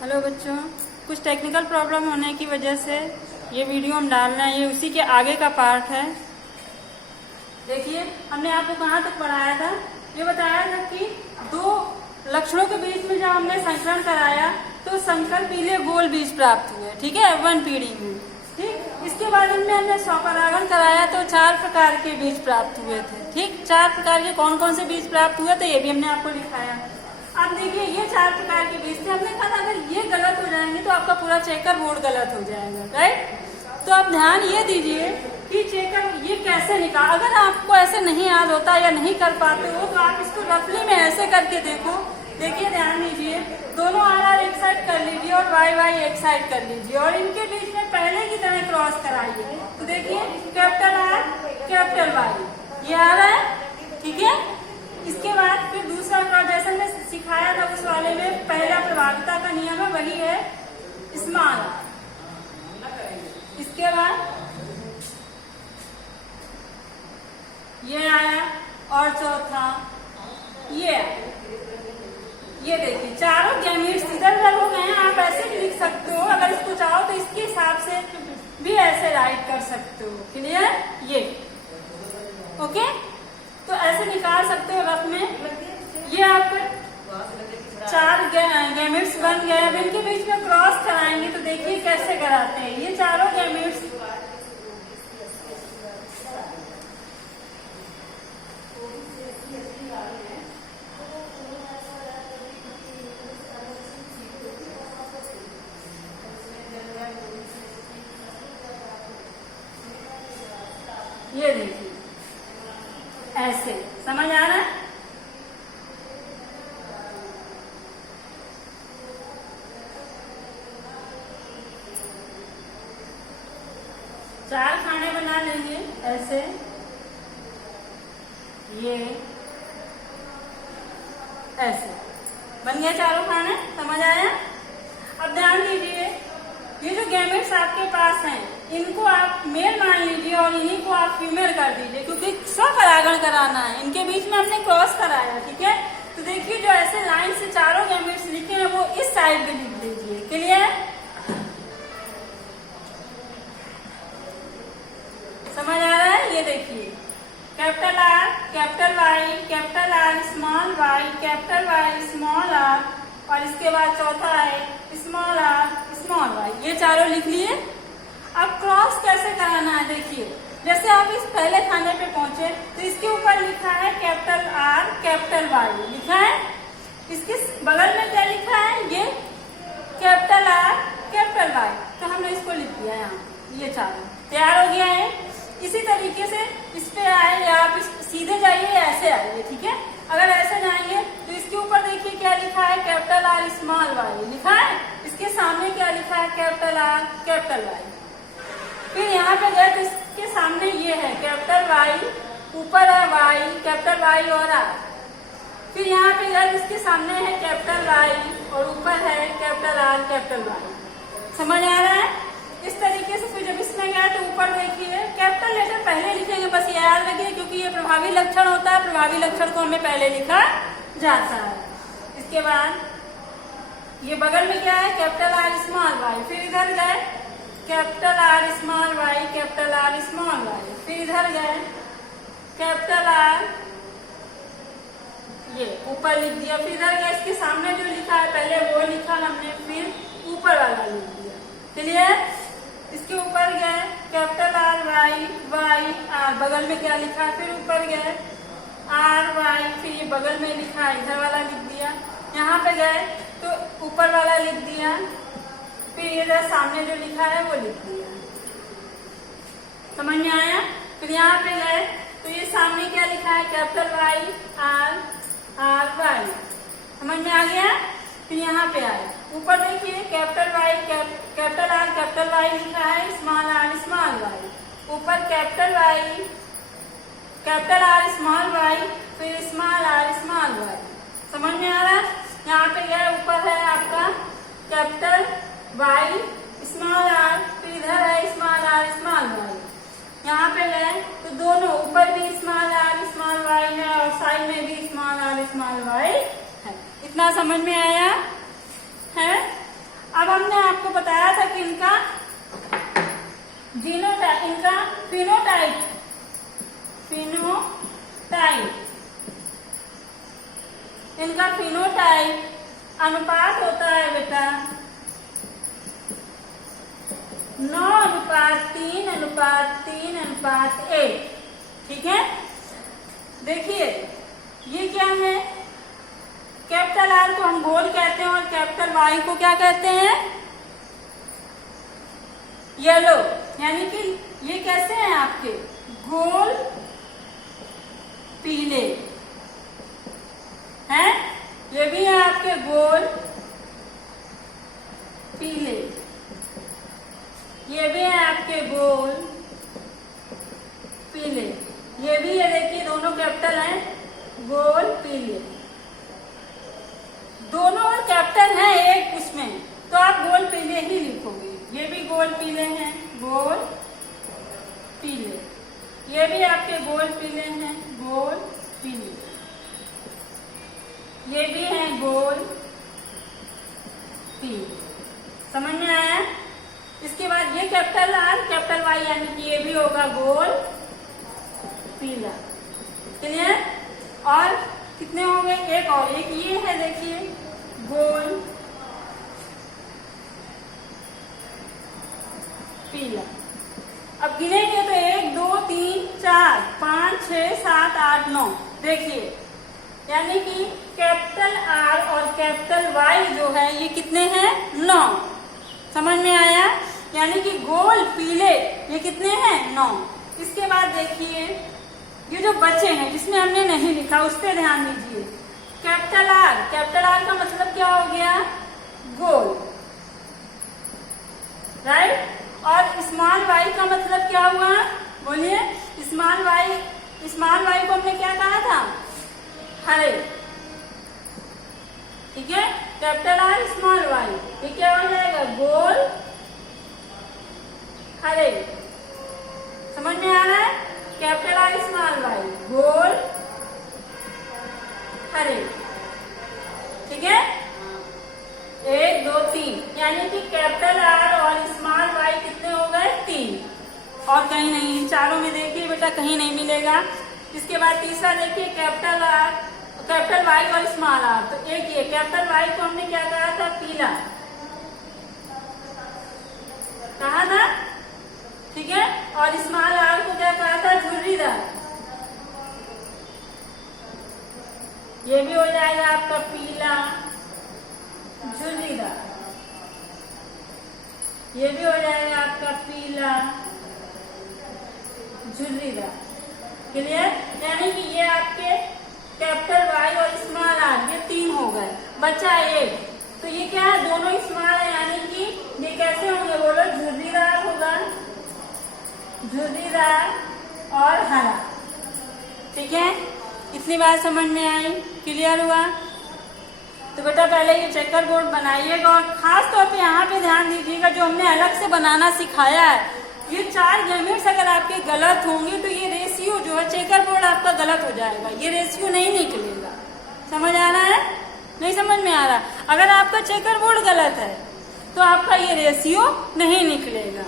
Hello बच्चों, कुछ technical problem होने की वजह से ये वीडियो हम डाल रहे हैं। ये उसी के आगे का पार्ट है। देखिए, हमने आपको कहाँ तक पढ़ाया था। ये बताया था कि दो लक्षणों के बीच में जब हमने संकरण कराया तो संकर पीले गोल बीज प्राप्त हुए। ठीक है, वन पीढ़ी में। ठीक, इसके बाद हमने स्वपरागण कराया तो 4 प्रकार के बीज प्राप्त हुए थे। ठीक, 4 प्रकार के कौन कौन से बीज प्राप्त हुए थे ये भी हमने आपको दिखाया। अब देखिए, ये 4 प्रकार के बीज थे। हमने कहा अगर ये गलत हो जाएंगे तो आपका पूरा चेकर बोर्ड गलत हो जाएगा। राइट, तो आप ध्यान ये दीजिए कि चेकर ये कैसे निकाल। अगर आपको ऐसे नहीं याद होता या नहीं कर पाते हो तो आप इसको रफली में ऐसे करके देखो। देखिए, ध्यान दीजिए, दोनों आर एक साइड कर लीजिए और वाई वाई एक साइड कर लीजिए और इनके बीच में पहले की तरह क्रॉस कराइए। तो देखिए, कैपिटल आर कैपिटल वाई ये आ रहा है। ठीक है, इसके बाद फिर दूसरा क्रॉस जैसे हमने सिखाया था उस वाले में पहला प्रभाविता का नियम है, वही है स्मॉल। इसके बाद ये आया और चौथा ये देखिए, चारों गैमीट्स इधर उधर हो गए हैं। आप ऐसे भी लिख सकते हो, अगर इसको चाहो तो इसके हिसाब से भी ऐसे राइट कर सकते हो। क्लियर? ये ओके, तो ऐसे निकाल सकते हो रफ में। ये आपके 4 गैमीट्स बन गए। अब इनके बीच में क्रॉस कराएंगे तो देखिए कैसे कराते हैं। ये चारों गैमीट्स ये देखिए ऐसे, समझ आ रहा है? चार खाने बना लेंगे ऐसे, ये ऐसे बन गए चारों खाने। समझ आया? अब ध्यान दीजिए, ये जो गैमेट्स आपके पास हैं इनको आप मेल मान लीजिए और इन्हीं को आप फीमेल कर दीजिए, क्योंकि स्वपरागण कराना है। इनके बीच में हमने क्रॉस कराया। ठीक है, तो देखिए जो ऐसे लाइन से चारों गैमेट्स लिखे हैं वो इस साइड पे लिख दीजिए। क्लियर? समझ आ रहा है? ये देखिए, capital R capital Y capital R small Y capital Y small R और इसके बाद चौथा है स्मॉल आर स्मॉल वाई। ये चारों लिख लिए। अब क्रॉस कैसे कराना है देखिए, जैसे आप इस पहले खाने पे पहुंचे तो इसके ऊपर लिखा है कैपिटल आर कैपिटल वाई लिखा है। इसके बगल में क्या लिखा है? ये कैपिटल आर कैपिटल वाई। तो हमने इसको लिख दिया यहाँ। ये चारों तैयार हो गया है। इसी तरीके से इस पे आए या आप सीधे जाइए या ऐसे आइए। ठीक है, अगर ऐसे जाएंगे तो इसके ऊपर देखिए क्या लिखा है, कैपिटल आर स्मॉल वाई लिखा है। इसके सामने क्या लिखा है, कैपिटल आर कैपिटल वाई। फिर यहाँ पे गए तो इसके सामने ये है कैपिटल वाई, ऊपर है वाई कैपिटल वाई और आर। फिर यहाँ पे गए इसके सामने है कैपिटल वाई और ऊपर है कैपिटल आर कैपिटल वाई। समझ आ रहा है? इस तरीके से फिर जब इसमें गया तो ऊपर देखिए कैपिटल लेटर पहले लिखेंगे, बस ये याद रखिए क्योंकि ये प्रभावी लक्षण होता है। प्रभावी लक्षण को हमें पहले लिखा जाता है। इसके बाद ये बगल में क्या है, कैपिटल आर स्मॉल वाई। फिर इधर गए capital R small Y capital R small Y. फिर इधर गए कैपिटल आर, ये ऊपर लिख दिया। फिर इधर गए इसके सामने जो लिखा है पहले वो लिखा हमने, फिर ऊपर वाला लिख दिया। क्लियर? इसके ऊपर गए capital R Y Y R, बगल में क्या लिखा है, फिर ऊपर गए आर वाई, फिर ये बगल में लिखा है इधर वाला लिख दिया। यहाँ पे गए तो ऊपर वाला लिख दिया, फिर इधर सामने जो लिखा है वो लिख दिया। समझ में आया? फिर यहाँ पे गए तो ये सामने क्या लिखा है, capital Y R R Y. समझ में आ गया? फिर यहाँ पे आए, ऊपर देखिए capital Y capital R capital Y लिखा है, स्मॉल आर स्मॉल वाई। ऊपर capital Y capital R small Y, फिर स्मॉल आर स्मॉल वाई। समझ में आ रहा है? यहाँ पे गया ऊपर है आपका कैपिटल वाई स्मॉल आर, फिर इधर है स्मॉल आर स्मॉल वाई। यहाँ पे गए तो दोनों ऊपर भी स्मॉल आर स्मॉल वाई है और साइड में भी स्मॉल आर स्मॉल वाई है। इतना समझ में आया है? अब हमने आपको बताया था कि इनका जीनोटाइप, इनका फिनोटाइप इनका फिनोटाइप अनुपात होता है बेटा 9:3:3:1। ठीक है, देखिए ये क्या है, कैपिटल आर को हम गोल कहते हैं और कैपिटल वाई को क्या कहते हैं, येलो। यानी कि ये कैसे हैं आपके गोल पीले हैं, ये भी है आपके गोल पीले, ये भी है आपके गोल पीले, ये भी है, देखिए दोनों कैपिटल हैं गोल पीले, दोनों और कैपिटल हैं एक उसमें, तो आप गोल पीले ही लिखोगे। ये भी गोल पीले हैं, गोल पीले, ये भी आपके गोल पीले हैं, गोल पीले, ये भी हैं गोल पीले। समझ में आया? इसके बाद ये कैपिटल आर कैपिटल वाई, यानी कि ये भी होगा गोल पीला। क्लियर? और कितने हो गए, एक और, एक ये है देखिए गोल पीला। अब गिनेंगे तो 1 2 3 4 5 6 7 8 9, देखिए यानी कि कैपिटल आर और कैपिटल वाई जो है ये कितने हैं, 9। समझ में आया? यानी कि गोल पीले ये कितने हैं, 9। इसके बाद देखिए ये जो बचे हैं जिसमें हमने नहीं लिखा उस पर ध्यान दीजिए। कैपिटल आर का मतलब क्या हो गया, गोल, राइट। और स्मॉल वाई का मतलब क्या हुआ, बोलिए। स्मॉल वाई को हमने क्या कहा था, हरे। ठीक है, कैपिटल आर स्मॉल वाई, ये क्या हो जाएगा, गोल हरे। समझ में आ रहा है? कैपिटल आर स्मॉल वाई गोल हरे। ठीक है, 1 2 3, यानी कि कैपिटल आर और स्मॉल वाई कितने हो गए, 3। और कहीं नहीं, इन चारों में देखिए बेटा कहीं नहीं मिलेगा। इसके बाद तीसरा देखिए कैपिटल वाई और स्मॉल आर, तो एक ये कैपिटल वाई को हमने क्या कहा था, पीला कहा था। ठीक है, और स्मॉल आर को क्या कहा था, झुर्रीदार। ये भी हो जाएगा आपका पीला झुर्रीदार, ये भी हो जाएगा आपका पीला झुर्रीदार। क्लियर? यानी कि ये आपके कैपिटल वाई और स्मॉल आर ये 3 हो गए, बचा 1। तो ये क्या है, दोनों स्मॉल है, यानी कि ये कैसे होंगे, बोलो, झुर्रीदार होगा, झुर्रीदार और हरा। ठीक है, इतनी बात समझ में आई, क्लियर हुआ? तो बेटा पहले ये चेकर बोर्ड बनाइएगा और खास तौर पे यहाँ पे ध्यान दीजिएगा, जो हमने अलग से बनाना सिखाया है, ये 4 गैमेट्स अगर आपके गलत होंगे तो ये रेशियो जो है चेकर बोर्ड आपका गलत हो जाएगा, ये रेशियो नहीं निकलेगा। समझ आ रहा है? नहीं समझ में आ रहा? अगर आपका चेकर बोर्ड गलत है तो आपका ये रेशियो नहीं निकलेगा।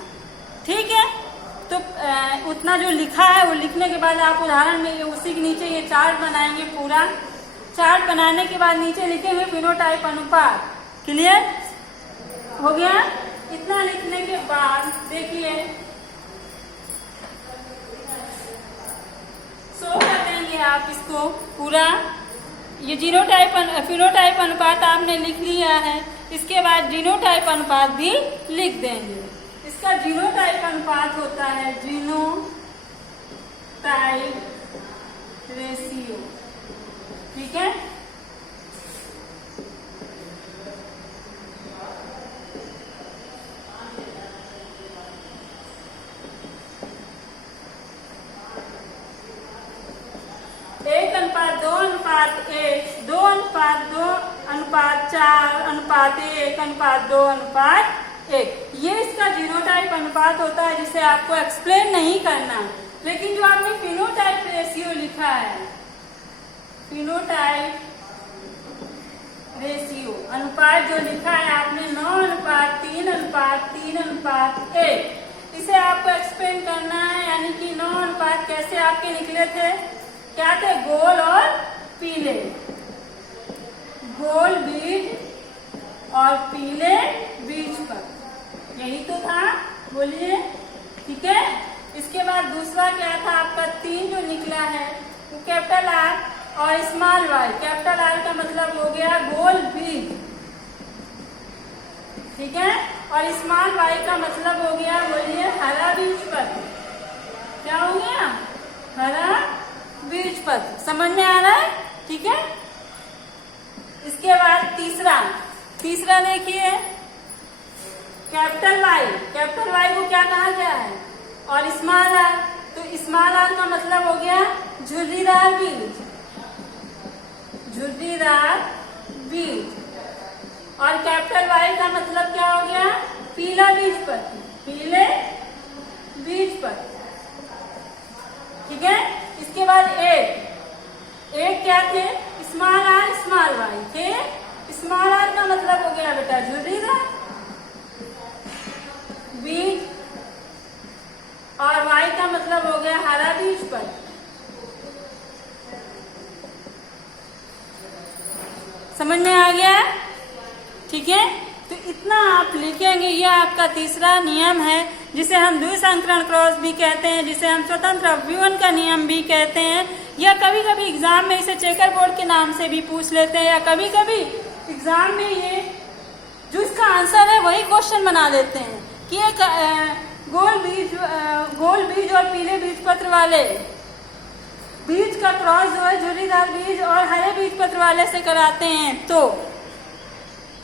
ठीक है, तो उतना जो लिखा है वो लिखने के बाद आप उदाहरण में उसी के नीचे ये चार्ट बनाएंगे। पूरा चार्ट बनाने के बाद नीचे लिखेंगे फिनोटाइप अनुपात। क्लियर हो गया? इतना लिखने के बाद देखिए शो कर देंगे आप इसको पूरा। ये फिनोटाइप अनुपात आपने लिख लिया है, इसके बाद जीनोटाइप अनुपात भी लिख देंगे। इसका जीनोटाइप अनुपात होता है जीनोटाइप रेशियो। ठीक है, एक अनुपात 2 अनुपात 1, 2 अनुपात 2 अनुपात 4 अनुपात 1 अनुपात 2 अनुपात 1, ये इसका जीनोटाइप अनुपात होता है, जिसे आपको एक्सप्लेन नहीं करना। लेकिन जो आपने फिनोटाइप रेशियो लिखा है, फिनोटाइप रेशियो, अनुपात जो लिखा है आपने 9:3:3:1, इसे आपको एक्सप्लेन करना है। यानी कि 9 अनुपात कैसे आपके निकले थे, क्या थे, गोल और पीले, गोल बीज और पीले बीज पर, यही तो था, बोलिए, ठीक है। इसके बाद दूसरा क्या था आपका 3 जो निकला है वो कैपिटल आर और स्मॉल वाई। कैपिटल आर का मतलब हो गया गोल बीज, ठीक है, और स्मॉल वाई का मतलब हो गया, बोलिए, हरा बीज पत्र। क्या हो गया, हरा बीज पत्र। समझ में आ रहा है, ठीक है। इसके बाद तीसरा देखिए, कैपिटल वाई को क्या कहा गया है, और स्मॉल आर, तो स्मॉल आर का मतलब हो गया झुर्रीदार बीज, और कैपिटल वाई का मतलब क्या हो गया, पीला बीज पत्र, पीले बीज पत्र, ठीक है। इसके बाद एक क्या थे, स्मॉल आर स्मॉल वाई थे। स्मॉल आर का मतलब हो गया बेटा झुर्रीदार बीज, और वाई का मतलब हो गया हरा बीज पर। समझ में आ गया, ठीक है। तो इतना आप लिखेंगे, ये आपका तीसरा नियम है, जिसे हम द्विसंकरण क्रॉस भी कहते हैं, जिसे हम स्वतंत्र अव्यूहन का नियम भी कहते हैं, या कभी कभी एग्जाम में इसे चेकर बोर्ड के नाम से भी पूछ लेते हैं, या कभी कभी एग्जाम में ये जो इसका आंसर है वही क्वेश्चन बना देते हैं कि एक गोल बीज और पीले बीज पत्र वाले बीज का क्रॉस जो है झुर्रीदार बीज और हरे बीज पत्र वाले से कराते हैं, तो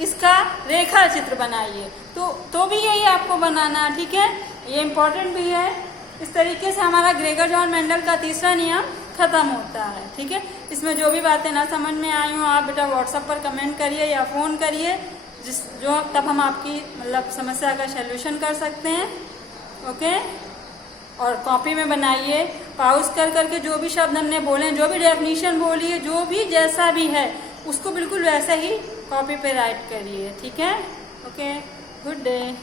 इसका रेखा चित्र बनाइए। तो भी यही आपको बनाना है, ठीक है, ये इम्पोर्टेंट भी है। इस तरीके से हमारा ग्रेगर जॉन मेंडल का तीसरा नियम खत्म होता है, ठीक है। इसमें जो भी बातें ना समझ में आई हो आप बेटा व्हाट्सएप पर कमेंट करिए या फोन करिए, तब हम आपकी मतलब समस्या का सलूशन कर सकते हैं, ओके। और कॉपी में बनाइए, पाउज कर करके जो भी शब्द हमने बोले, जो भी डेफिनेशन बोली है, जो भी जैसा भी है उसको बिल्कुल वैसे ही कॉपी पे राइट करिए, ठीक है, ओके। Good day.